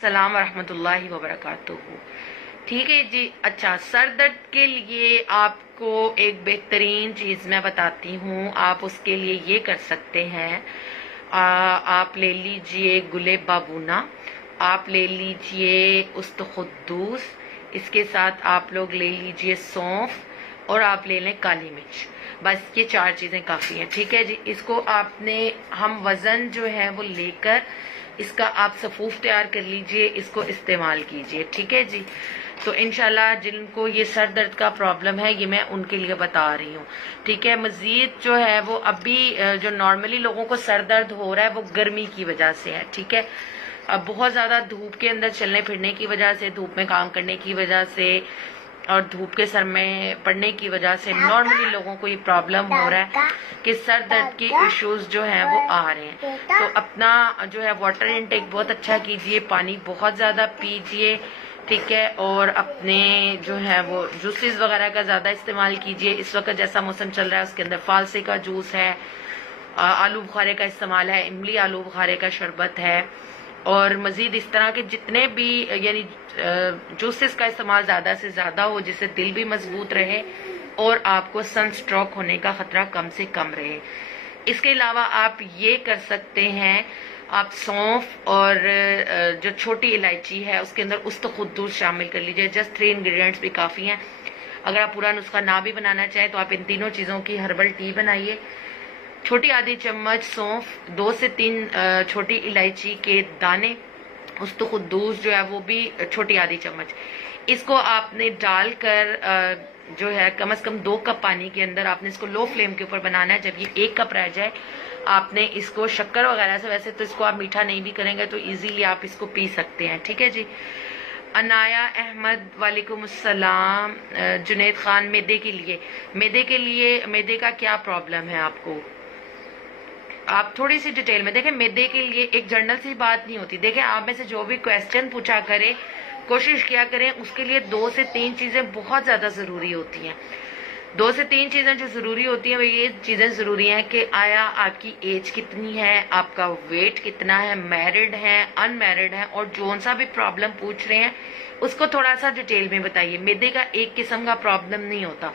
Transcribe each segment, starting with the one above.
सलाम वरहमतुल्लाहि वबरकातुहू। ठीक है जी। अच्छा, सर दर्द के लिए आपको एक बेहतरीन चीज मैं बताती हूँ। आप उसके लिए ये कर सकते हैं, आप ले लीजिए गुले बाबूना, आप ले लीजिए उस्त खुद्दूस, इसके साथ आप लोग ले लीजिए सौंफ और आप ले लें काली मिर्च। बस ये 4 चीजें काफी हैं। ठीक है जी। इसको आपने हम वजन जो है वो लेकर इसका आप सफूफ तैयार कर लीजिए, इसको इस्तेमाल कीजिए। ठीक है जी। तो इंशाल्लाह जिनको ये सर दर्द का प्रॉब्लम है ये मैं उनके लिए बता रही हूँ। ठीक है। मजीद जो है वो अभी जो नॉर्मली लोगों को सर दर्द हो रहा है वो गर्मी की वजह से है। ठीक है। अब बहुत ज्यादा धूप के अंदर चलने फिरने की वजह से, धूप में काम करने की वजह से और धूप के सर में पड़ने की वजह से नॉर्मली लोगों को ये प्रॉब्लम हो रहा है कि सर दर्द के इश्यूज जो हैं वो आ रहे हैं। तो अपना जो है वाटर इनटेक बहुत अच्छा कीजिए, पानी बहुत ज्यादा पीजिए। ठीक है। और अपने जो है वो जूसेस वगैरह का ज्यादा इस्तेमाल कीजिए। इस वक्त जैसा मौसम चल रहा है उसके अंदर फालसे का जूस है, आलू बुखारे का इस्तेमाल है, इमली आलू बुखारे का शरबत है और मजीद इस तरह के जितने भी यानी जूसेस का इस्तेमाल ज्यादा से ज्यादा हो जिससे दिल भी मजबूत रहे और आपको सन स्ट्रोक होने का खतरा कम से कम रहे। इसके अलावा आप ये कर सकते हैं, आप सौंफ और जो छोटी इलायची है उसके अंदर उस्त खुद्दूस शामिल कर लीजिए। जस्ट 3 इंग्रेडिएंट्स भी काफी हैं। अगर आप पूरा नुस्खा ना भी बनाना चाहें तो आप इन तीनों चीजों की हर्बल टी बनाइए। छोटी आधी चम्मच सौंफ, 2 से 3 छोटी इलायची के दाने, उस्त खुद्दूस जो है वो भी छोटी आधी चम्मच। इसको आपने डालकर जो है कम से कम 2 कप पानी के अंदर आपने इसको लो फ्लेम के ऊपर बनाना है। जब ये 1 कप रह जाए आपने इसको शक्कर वगैरह से, वैसे तो इसको आप मीठा नहीं भी करेंगे तो इजीली आप इसको पी सकते हैं। ठीक है जी। अनाया अहमद वालेकुम अस्सलाम। जुनैद खान, मैदे के लिए मैदे का क्या प्रॉब्लम है आपको? आप थोड़ी सी डिटेल में देखें। मैदे के लिए एक जर्नल सी बात नहीं होती। देखें, आप में से जो भी क्वेश्चन पूछा करे कोशिश किया करें उसके लिए 2 से 3 चीजें बहुत ज्यादा जरूरी होती हैं। 2 से 3 चीजें जो जरूरी होती हैं वो ये चीजें जरूरी हैं कि आया आपकी एज कितनी है, आपका वेट कितना है, मैरिड है, अनमैरिड है, और जो सा भी प्रॉब्लम पूछ रहे हैं उसको थोड़ा सा डिटेल में बताइए। मैदे का एक किस्म का प्रॉब्लम नहीं होता।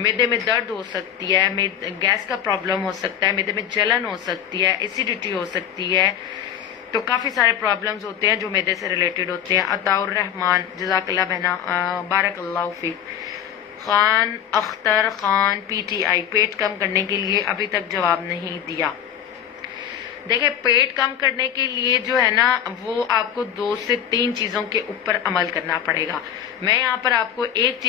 मैदे में दर्द हो सकती है, गैस का प्रॉब्लम हो सकता है, मैदे में जलन हो सकती है, एसिडिटी हो सकती है, तो काफी सारे प्रॉब्लम्स होते हैं जो मैदे से रिलेटेड होते हैं। अताउर रहमान, जज़ाकल्लाह बहना, बारकल्लाहु फीक। खान अख्तर खान पीटीआई, पेट कम करने के लिए अभी तक जवाब नहीं दिया। देखिए, पेट कम करने के लिए जो है ना वो आपको 2 से 3 चीजों के ऊपर अमल करना पड़ेगा। मैं यहाँ पर आपको एक चीज